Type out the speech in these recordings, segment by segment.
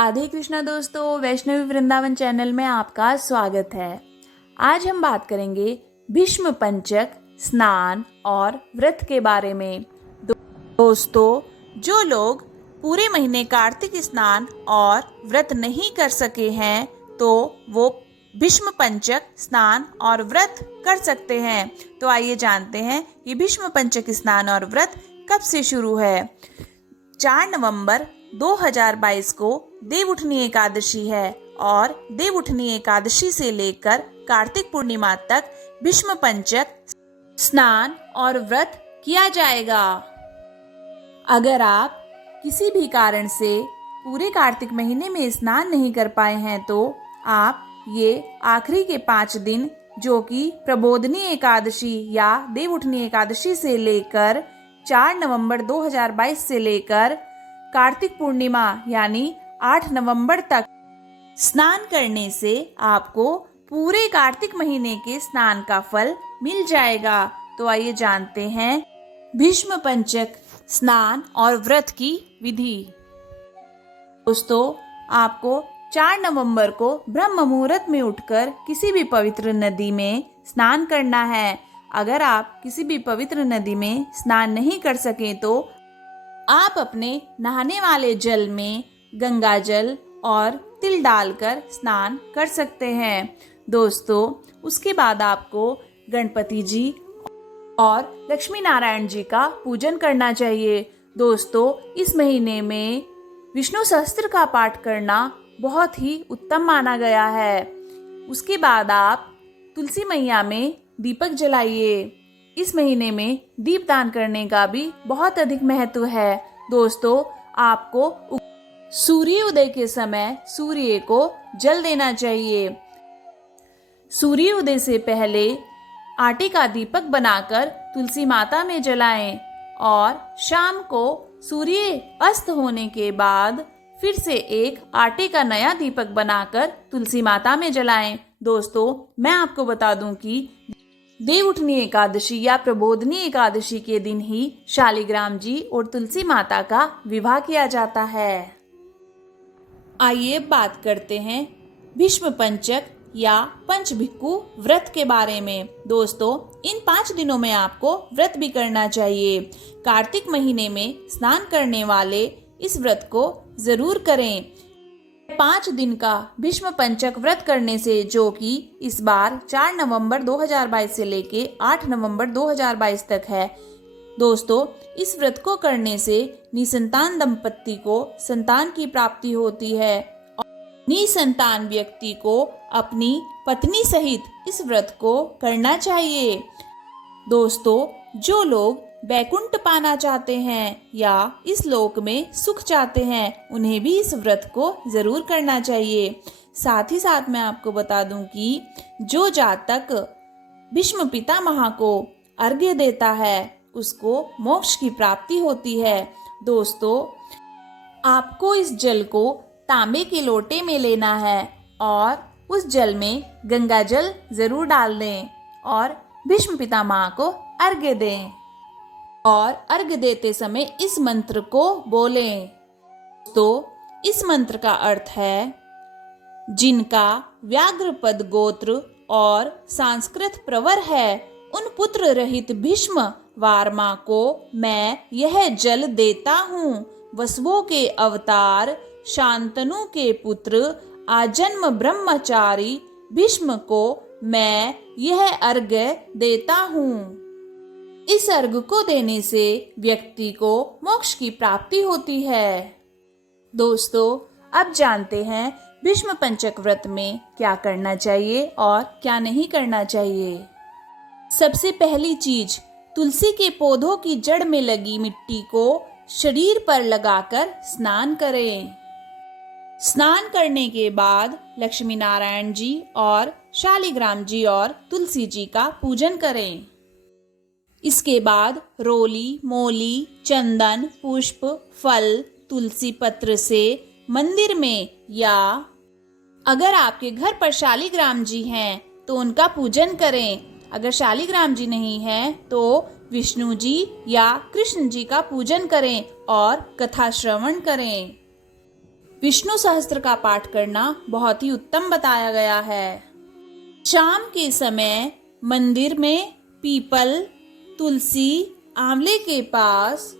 राधे कृष्णा दोस्तों, वैष्णवी वृंदावन चैनल में आपका स्वागत है। आज हम बात करेंगे भीष्म पंचक, स्नान और व्रत के बारे में। दोस्तों, जो लोग पूरे महीने कार्तिक स्नान और व्रत नहीं कर सके हैं तो वो भीष्म पंचक स्नान और व्रत कर सकते हैं। तो आइए जानते हैं कि भीष्म पंचक स्नान और व्रत कब से शुरू है। 4 नवंबर 2022 को देवउठनी एकादशी है और देवउठनी एकादशी से लेकर कार्तिक पूर्णिमा तक भीष्म पंचक स्नान और व्रत किया जाएगा। अगर आप किसी भी कारण से पूरे कार्तिक महीने में स्नान नहीं कर पाए हैं तो आप ये आखिरी के 5 दिन, जो कि प्रबोधनी एकादशी या देवउठनी एकादशी से लेकर 4 नवंबर 2022 से लेकर कार्तिक पूर्णिमा यानी 8 नवंबर तक स्नान करने से आपको पूरे कार्तिक महीने के स्नान का फल मिल जाएगा। तो आइए जानते हैं भीष्म पंचक स्नान और व्रत की विधि। दोस्तों, आपको 4 नवंबर को ब्रह्म मुहूर्त में उठकर किसी भी पवित्र नदी में स्नान करना है। अगर आप किसी भी पवित्र नदी में स्नान नहीं कर सकें तो आप अपने नहाने वाले जल में गंगा जल और तिल डालकर स्नान कर सकते हैं। दोस्तों, उसके बाद आपको गणपति जी और लक्ष्मी नारायण जी का पूजन करना चाहिए। दोस्तों, इस महीने में विष्णु सहस्त्र का पाठ करना बहुत ही उत्तम माना गया है। उसके बाद आप तुलसी मैया में दीपक जलाइए। इस महीने में दीपदान करने का भी बहुत अधिक महत्व है। दोस्तों, आपको सूर्योदय के समय सूर्य को जल देना चाहिए। सूर्योदय से पहले आटे का दीपक बनाकर तुलसी माता में जलाएं और शाम को सूर्य अस्त होने के बाद फिर से एक आटे का नया दीपक बनाकर तुलसी माता में जलाएं। दोस्तों, मैं आपको बता दूं कि देवउठनी एकादशी या प्रबोधनी एकादशी के दिन ही शालिग्राम जी और तुलसी माता का विवाह किया जाता है। आइए बात करते हैं भीष्म पंचक या पंचभिक्खु व्रत के बारे में। दोस्तों, इन 5 दिनों में आपको व्रत भी करना चाहिए। कार्तिक महीने में स्नान करने वाले इस व्रत को जरूर करें। 5 दिन का भीष्म पंचक व्रत करने से, जो कि इस बार 4 नवंबर 2022 से लेके 8 नवंबर 2022 तक है। दोस्तों, इस व्रत को करने से निसंतान दंपत्ति को संतान की प्राप्ति होती है और निसंतान व्यक्ति को अपनी पत्नी सहित इस व्रत को करना चाहिए। दोस्तों, जो लोग वैकुंठ पाना चाहते हैं या इस लोक में सुख चाहते हैं, उन्हें भी इस व्रत को जरूर करना चाहिए। साथ ही साथ मैं आपको बता दूं कि जो जातक भीष्म पितामह को अर्घ्य देता है उसको मोक्ष की प्राप्ति होती है। दोस्तों, आपको इस जल को तांबे के लोटे में लेना है और उस जल में गंगा जल जरूर डाल दें और भीष्म पितामह को अर्घ्य दें और अर्घ्य देते समय इस मंत्र को बोलें। तो इस मंत्र का अर्थ है, जिनका व्याघ्रपद गोत्र और संस्कृत प्रवर है, उन पुत्र रहित भीष्म वार्मा को मैं यह जल देता हूँ। वसुओं के अवतार शांतनु के पुत्र आजन्म ब्रह्मचारी भीष्म को मैं यह अर्घ्य देता हूँ। इस अर्घ्य को देने से व्यक्ति को मोक्ष की प्राप्ति होती है। दोस्तों, अब जानते हैं भीष्म पंचक व्रत में क्या करना चाहिए और क्या नहीं करना चाहिए। सबसे पहली चीज, तुलसी के पौधों की जड़ में लगी मिट्टी को शरीर पर लगाकर स्नान करें। स्नान करने के बाद लक्ष्मी नारायण जी और शालिग्राम जी और तुलसी जी का पूजन करें। इसके बाद रोली, मोली, चंदन, पुष्प, फल, तुलसी पत्र से मंदिर में, या अगर आपके घर पर शालिग्राम जी हैं तो उनका पूजन करें। अगर शालिग्राम जी नहीं हैं तो विष्णु जी या कृष्ण जी का पूजन करें और कथा श्रवण करें। विष्णु सहस्त्र का पाठ करना बहुत ही उत्तम बताया गया है। शाम के समय मंदिर में पीपल, तुलसी, आंवले के पास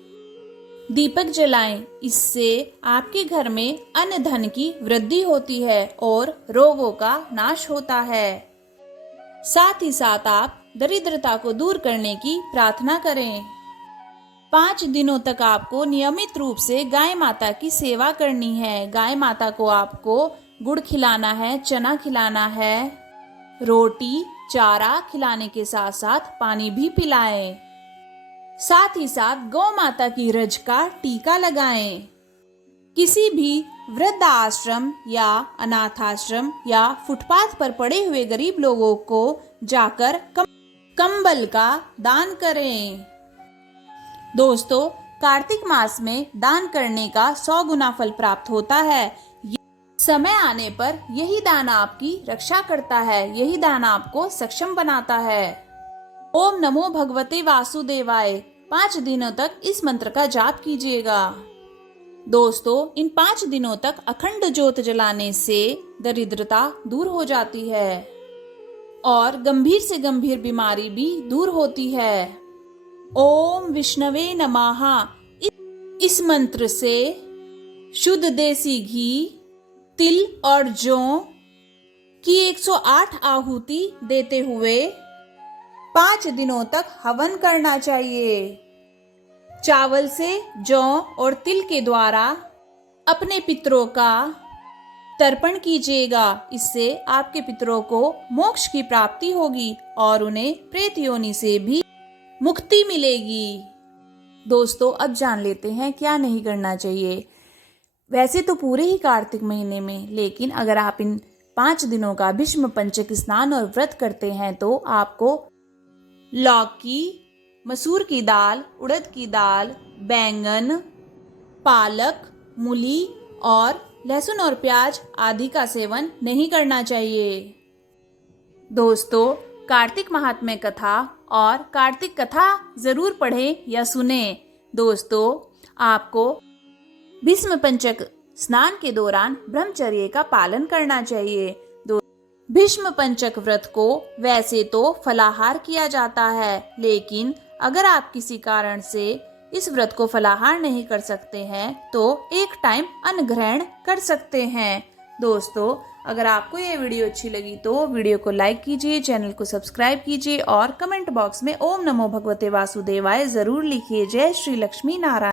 दीपक जलाएं। इससे आपके घर में अन्न धन की वृद्धि होती है और रोगों का नाश होता है। साथ ही साथ आप दरिद्रता को दूर करने की प्रार्थना करें। 5 दिनों तक आपको नियमित रूप से गाय माता की सेवा करनी है। गाय माता को आपको गुड़ खिलाना है, चना खिलाना है, रोटी, चारा खिलाने के साथ साथ पानी भी पिलाएं। साथ ही साथ गौ माता की रज का टीका लगाएं। किसी भी वृद्ध आश्रम या अनाथ आश्रम या फुटपाथ पर पड़े हुए गरीब लोगों को जाकर कंबल का दान करें। दोस्तों, कार्तिक मास में दान करने का 100 गुना फल प्राप्त होता है। समय आने पर यही दान आपकी रक्षा करता है, यही दान आपको सक्षम बनाता है। ओम नमो भगवते वासुदेवाय 5 दिनों तक इस मंत्र का जाप कीजिएगा। दोस्तों, इन 5 दिनों तक अखंड ज्योत जलाने से दरिद्रता दूर हो जाती है और गंभीर से गंभीर बीमारी भी दूर होती है। ओम विष्णवे नमः। इस मंत्र से शुद्ध देसी घी, तिल और जौ की 108 आहुति देते हुए 5 दिनों तक हवन करना चाहिए। चावल से जौ और तिल के द्वारा अपने पितरों का तर्पण कीजिएगा। इससे आपके पितरों को मोक्ष की प्राप्ति होगी और उन्हें प्रेत योनि से भी मुक्ति मिलेगी। दोस्तों, अब जान लेते हैं क्या नहीं करना चाहिए। वैसे तो पूरे ही कार्तिक महीने में, लेकिन अगर आप इन 5 दिनों का भीष्म पंचक स्नान और व्रत करते हैं तो आपको लौकी, मसूर की दाल, उड़द की दाल, बैंगन, पालक, मूली और लहसुन और प्याज आदि का सेवन नहीं करना चाहिए। दोस्तों, कार्तिक महात्म्य कथा और कार्तिक कथा जरूर पढ़ें या सुने। दोस्तों, आपको भीष्म पंचक स्नान के दौरान ब्रह्मचर्य का पालन करना चाहिए। भीष्म पंचक व्रत को वैसे तो फलाहार किया जाता है, लेकिन अगर आप किसी कारण से इस व्रत को फलाहार नहीं कर सकते हैं तो एक टाइम अन्न ग्रहण कर सकते हैं। दोस्तों, अगर आपको ये वीडियो अच्छी लगी तो वीडियो को लाइक कीजिए, चैनल को सब्सक्राइब कीजिए और कमेंट बॉक्स में ओम नमो भगवते वासुदेवाय जरूर लिखिए। जय श्री लक्ष्मी नारायण।